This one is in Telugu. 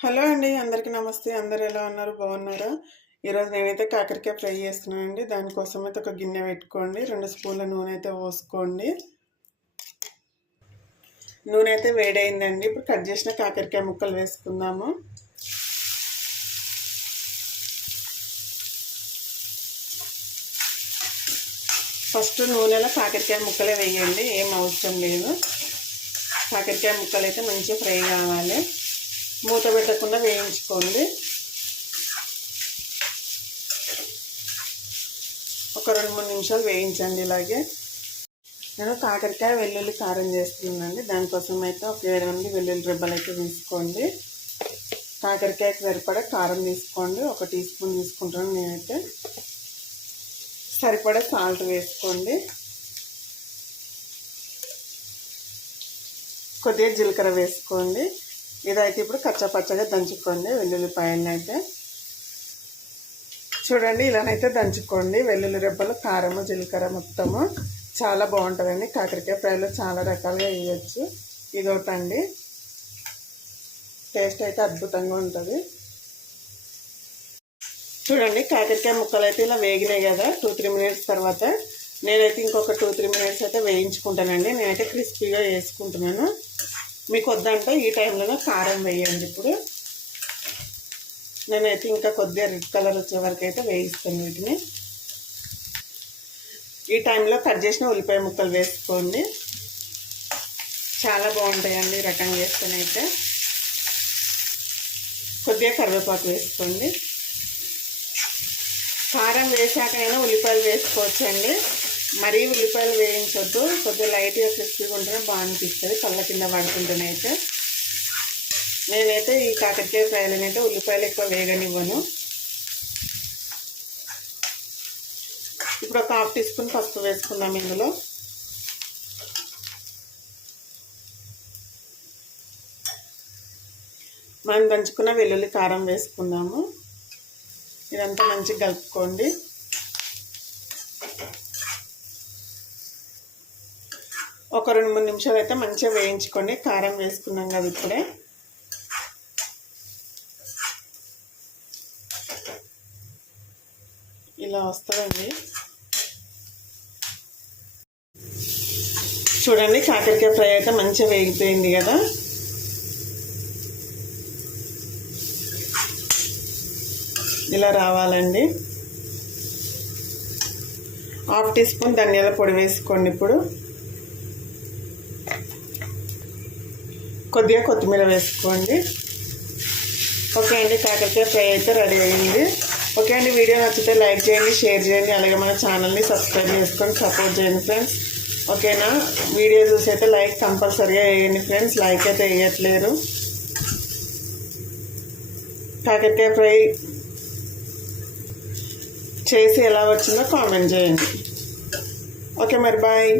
హలో అండి, అందరికీ నమస్తే. అందరు ఎలా ఉన్నారు? బాగున్నారా? ఈరోజు నేనైతే కాకరకాయ ఫ్రై చేస్తున్నానండి. దానికోసం అయితే ఒక గిన్నె పెట్టుకోండి. 2 స్పూన్ల నూనె అయితే పోసుకోండి. నూనె అయితే వేడైందండి. ఇప్పుడు కట్ చేసిన కాకరకాయ ముక్కలు వేసుకుందాము. ఫస్ట్ నూనెలో కాకరకాయ ముక్కలే వేయండి, ఏం అవసరం లేదు. కాకరకాయ ముక్కలు అయితే మంచిగా ఫ్రై కావాలి. మూత పెట్టకుండా వేయించుకోండి. ఒక 2-3 నిమిషాలు వేయించండి. ఇలాగే నేను కాకరకాయ వెల్లుల్లి కారం చేస్తున్నానండి. దానికోసం అయితే ఒక 7 వెల్లుల్లి రెబ్బలు అయితే తీసుకోండి. కాకరకాయకి సరిపడా కారం తీసుకోండి. 1 టీ స్పూన్ తీసుకుంటాను నేనైతే. సరిపడా సాల్ట్ వేసుకోండి. కొద్దిగా జీలకర్ర వేసుకోండి. ఇదైతే ఇప్పుడు కచ్చపచ్చగా దంచుకోండి. వెల్లుల్లిపాయలను అయితే చూడండి, ఇలానైతే దంచుకోండి. వెల్లుల్లి రెబ్బలు, కారము, జీలకర్ర మొత్తము చాలా బాగుంటుందండి. కాకరకాయ ఫ్రైలో చాలా రకాలుగా వేయచ్చు. ఇదొకటండి, టేస్ట్ అయితే అద్భుతంగా ఉంటుంది. చూడండి, కాకరకాయ ముక్కలు అయితే ఇలా వేగినాయి కదా. 2-3 మినిట్స్ తర్వాత నేనైతే ఇంకొక 2-3 మినిట్స్ అయితే వేయించుకుంటానండి. నేనైతే క్రిస్పీగా వేసుకుంటున్నాను. మీకు వద్దంటే ఈ టైంలోనే కారం వేయండి. ఇప్పుడు నేనైతే ఇంకా కొద్దిగా రెడ్ కలర్ వచ్చే వరకు అయితే వేయిస్తాను వీటిని. ఈ టైంలో కట్ చేసిన ఉల్లిపాయ ముక్కలు వేసుకోండి. చాలా బాగుంటాయండి ఈ రకంగా వేసుకొని. కొద్దిగా కరివేపాకు వేసుకోండి. కారం వేసాకైనా ఉల్లిపాయలు వేసుకోవచ్చండి. మరీ ఉల్లిపాయలు వేయించొద్దు. కొద్దిగా లైట్గా క్రిస్పీగా ఉంటేనే బాగా అనిపిస్తుంది కళ్ళ కింద పడుతుంటేనైతే. నేనైతే ఈ కాకరకాయ ఫ్రైలనైతే ఉల్లిపాయలు ఎక్కువ వేగనివ్వను. ఇప్పుడు ఒక 1/2 టీ స్పూన్ పసుపు వేసుకుందాం. ఇందులో మనం దంచుకున్న వెల్లుల్లి కారం వేసుకుందాము. ఇదంతా మంచిగా కలుపుకోండి. ఒక 2-3 నిమిషాలు అయితే మంచిగా వేయించుకోండి. కారం వేసుకున్నాం కదా ఇప్పుడే. ఇలా వస్తుందండి. చూడండి, కాకరకాయ ఫ్రై అయితే మంచిగా వేగిపోయింది కదా. ఇలా రావాలండి. 1/2 టీ స్పూన్ ధనియాల పొడి వేసుకోండి. ఇప్పుడు కొద్దిగా కొత్తిమీర వేసుకోండి. ఓకే అండి, కాకరకాయ ఫ్రై అయితే రెడీ అయింది. ఓకే అండి, వీడియో నచ్చితే లైక్ చేయండి, షేర్ చేయండి, అలాగే మన ఛానల్ని సబ్స్క్రైబ్ చేసుకొని సపోర్ట్ చేయండి ఫ్రెండ్స్. ఓకేనా? వీడియో చూసి అయితే లైక్ కంపల్సరీగా వేయండి ఫ్రెండ్స్. లైక్ అయితే వేయట్లేరు. కాకరకాయ ఫ్రై చేసి ఎలా వచ్చిందో కామెంట్ చేయండి. ఓకే మరి, బాయ్.